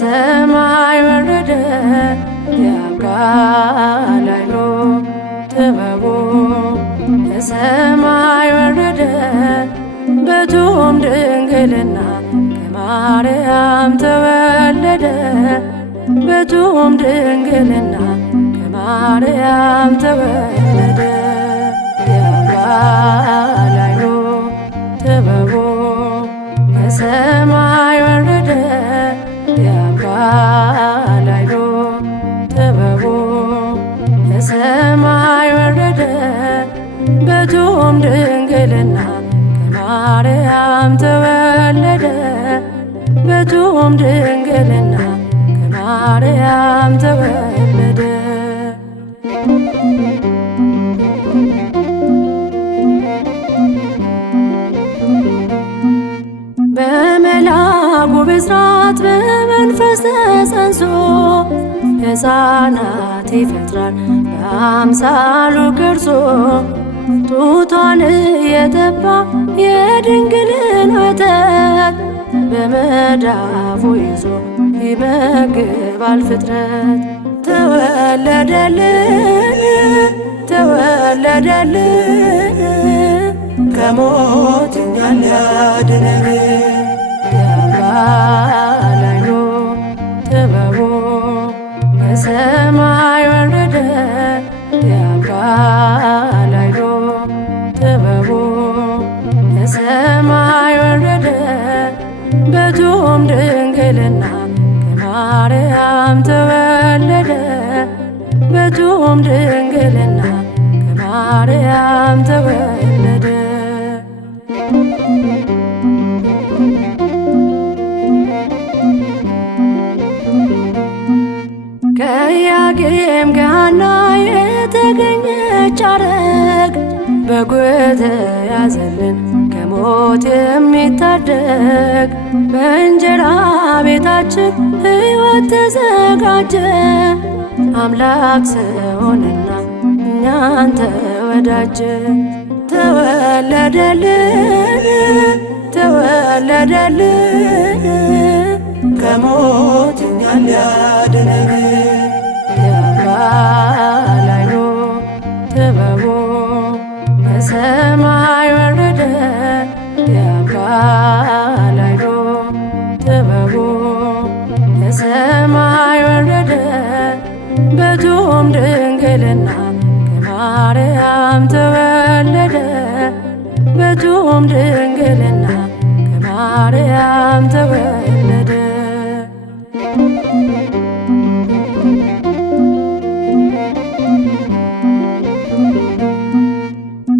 ከሰማይ ወረደ የአብ ቃል ኃይሉ ጥበቡ ከሰማይ ወረደ በቱም ድንግልና ከማርያም ተወለደ በቱም ድንግልና ከማርያም ተወለደ የአብ ቃል ኃይሉ ጥበቡ ከሰማይ ወረደ የአብ ቃል ኃይሉ ጥበቡ ከሰማይ ወረደ በቱም ድንግልና ከማርያም ተወለደ በቱም ድንግልና ከማርያም ተወለደ። በመልአኩ ብስራት በመንፈስ ተጸንሶ ሕፃናት ይፈጥራል በአምሳሉ ቀርጾ ጡቷን እየጠባ የድንግልን ወተት በመዳፉ ይዞ ይመግባል ፍጥረት። ተወለደልን ተወለደልን ከሞት እኛን ሊያድነን የአብ ቃል ኃይሉ ጥበቡ ከሰማይ ወረደ የአብ ቃል ኃይሉ ጥበቡ ከሰማይ ወረደ በቱም ድንግልና ከማርያም ተወለደ በቱም ድንግልና ከማርያም ተወለደ። ከኢያቄም ከሐና የተገኘች አረግ በጉ የተያዘልን ከሞት የሚታደግ በእንጀራ ቤታችን ሕይወት ተዘጋጀ አምላክ ሰውንና እኛን ተወዳጀ። ተወለደልን ተወለደልን ከሞት እኛን ሊያድነን የአብ ቃል ኃይሉ ጥበቡ ከሰማይ ወረደ የአብ ቃል ኃይሉ ጥበቡ ከሰማይ ወረደ በቱም ድንግልና ከማርያም ተወለደ በቱም ድንግልና ከማርያም ተወለደ።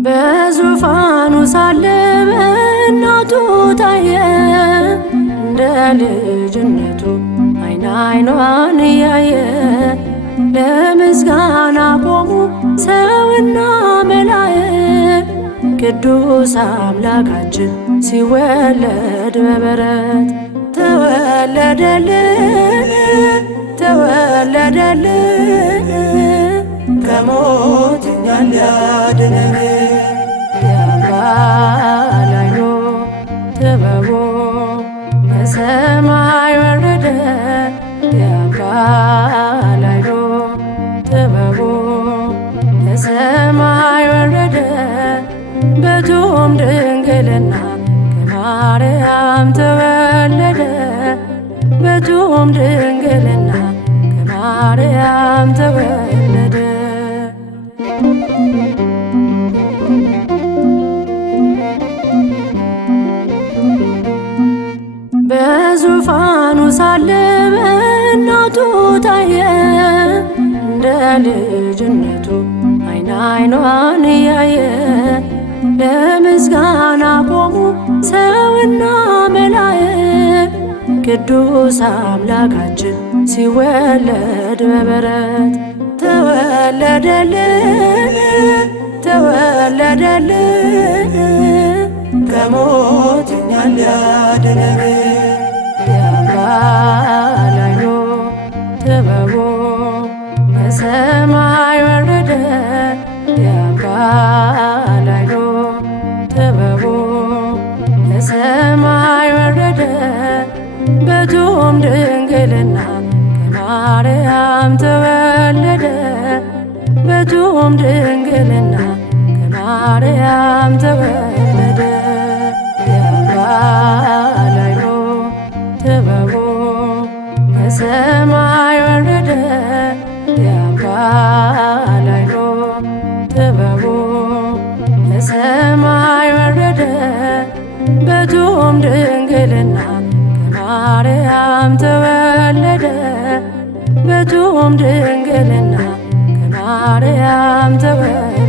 በዙፋኑ ሳለ በእናቱ ታየ እንደ ልጅነቱ አይን አይኗን እያየ ለምስጋና ቆሙ ሰውና መላእክት ቅዱስ አምላካችን ሲወለድ በበረት። ተወለደልን ተወለደልን ከሞት እኛን ሊያድነን የአብ ቃል ኃይሉ ጥበቡ ከሰማይ ወረደ የአብ ቃል ኃይሉ ጥበቡ ከሰማይ ወረደ በቱም ድንግልና ከማርያም ተወለደ በቱም ድንግልና ከማርያም ተወለደ። በዙፋኑ ሳለ በእናቱ ታየ እንደ ልጅነቱ አይን አይኗን እያየ ለምስጋና ቆሙ ሰውና መላእክት ቅዱስ አምላካችን ሲወለድ በበረት። ተወለደልን ተወለደልን ከሞት እኛን ሊያድነን የአብ ቃል ኃይሉ ጥበቡ ከሰማይ ወረደ የአብ ቃል ኃይሉ ጥበቡ ከሰማይ ወረደ በቱም ድንግልና ድንግልና ከማርያም ተወለደ በቱም ድንግልና ከማርያም ተወለደ። የአምባላይኖ ጥበቡ ከሰማይ ወረደ የአምባላይኖ ጥበቡ ከሰማይ ወረደ በቱም ድንግልና ከማርያም ተወለደ በቱም ድንግልና ከማርያም ተወለደ።